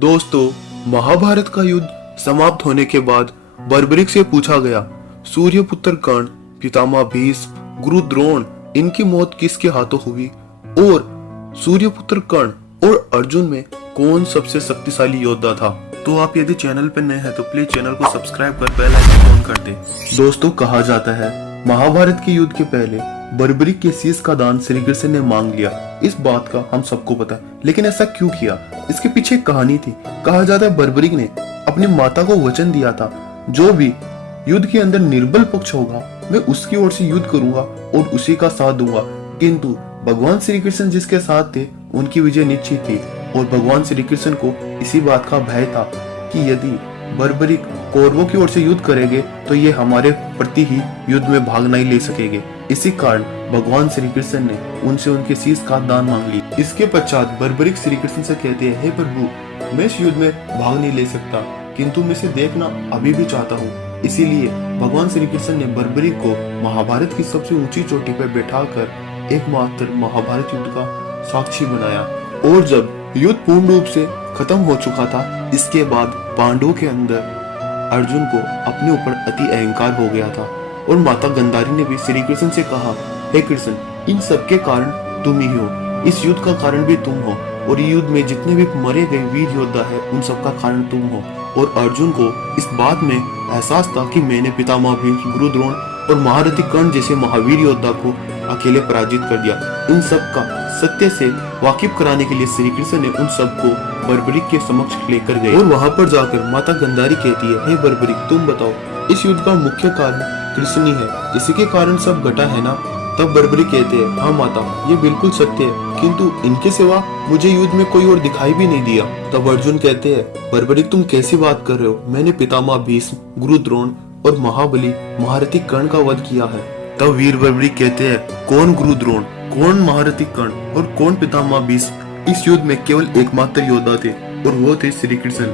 दोस्तों, महाभारत का युद्ध समाप्त होने के बाद बर्बरिक से पूछा गया, सूर्यपुत्र कर्ण, पितामह भीष्म, गुरु द्रोण, इनकी मौत किसके हाथों हुई और सूर्यपुत्र कर्ण और अर्जुन में कौन सबसे शक्तिशाली योद्धा था। तो आप यदि चैनल पर नए हैं तो प्लीज चैनल को सब्सक्राइब कर बेल आइकन ऑन कर दें। दोस्तों, कहा जाता है महाभारत के युद्ध के पहले बर्बरिक के शीश का दान श्री कृष्ण ने मांग लिया। इस बात का हम सबको पता है, लेकिन ऐसा क्यों किया, इसके पीछे एक कहानी थी। कहा जाता है बर्बरिक ने अपनी माता को वचन दिया था, जो भी युद्ध के अंदर निर्बल पक्ष होगा मैं उसकी ओर से युद्ध करूंगा और उसी का साथ दूंगा। किंतु भगवान श्री कृष्ण जिसके साथ थे उनकी विजय निश्चित थी और भगवान श्री कृष्ण को इसी बात का भय था कि यदि बर्बरिक कौरवों की ओर से युद्ध करेंगे तो ये हमारे प्रति ही युद्ध में भाग नहीं ले सकेंगे। इसी कारण भगवान श्री कृष्ण ने उनसे उनके शीश का दान मांग ली। इसके पश्चात बर्बरिक श्री कृष्ण से कहते हैं, हे प्रभु, मैं इस युद्ध में भाग नहीं ले सकता, किंतु मैं इसे देखना अभी भी चाहता हूँ। इसीलिए भगवान श्री कृष्ण ने बर्बरिक को महाभारत की सबसे ऊंची चोटी पर बैठाकर एकमात्र महाभारत युद्ध का साक्षी बनाया। और जब युद्ध पूर्ण रूप से खत्म हो चुका था, इसके बाद पांडवों के अंदर अर्जुन को अपने ऊपर अति अहंकार हो गया था और माता गंधारी ने भी श्री कृष्ण से कहा, हे कृष्ण, इन सब के कारण तुम ही हो, इस युद्ध का कारण भी तुम हो और युद्ध में जितने भी मरे गए वीर योद्धा है उन सब का कारण तुम हो। और अर्जुन को इस बात में एहसास था कि मैंने पितामह भीष्म, गुरु द्रोण और महारथी कर्ण जैसे महावीर योद्धा को अकेले पराजित कर दिया। इन सब का सत्य से वाकिफ कराने के लिए श्री कृष्ण ने उन सबको बर्बरिक के समक्ष लेकर गए और वहां पर जाकर माता गंधारी कहती है, हे बर्बरिक, तुम बताओ, इस युद्ध का मुख्य कारण कृष्ण ही है, इसी के कारण सब घटा है ना। तब बर्बरिक कहते हैं, हाँ माता, ये बिल्कुल सत्य है, किंतु इनके सिवा मुझे युद्ध में कोई और दिखाई भी नहीं दिया। तब अर्जुन कहते हैं, बर्बरिक, तुम कैसी बात कर रहे हो, मैंने पितामह भीष्म, गुरु द्रोण और महाबली महारथी कर्ण का वध किया है। तब वीर बर्बरिक कहते हैं, कौन गुरु द्रोण, कौन महारथी कर्ण और कौन पितामह भीष्म, इस युद्ध में केवल एकमात्र योद्धा थे और वो थे श्री कृष्ण।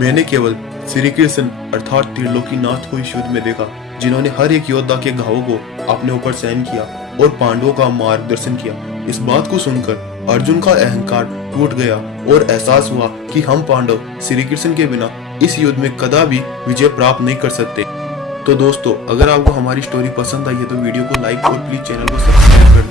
मैंने केवल श्री कृष्ण अर्थात त्रिलोकीनाथ को इस युद्ध में देखा, जिन्होंने हर एक योद्धा के घावों को अपने ऊपर सहन किया और पांडवों का मार्गदर्शन किया। इस बात को सुनकर अर्जुन का अहंकार टूट गया और एहसास हुआ कि हम पांडव श्री कृष्ण के बिना इस युद्ध में कदा भी विजय प्राप्त नहीं कर सकते। तो दोस्तों, अगर आपको हमारी स्टोरी पसंद आई है तो वीडियो को लाइक और प्लीज चैनल को सब्सक्राइब कर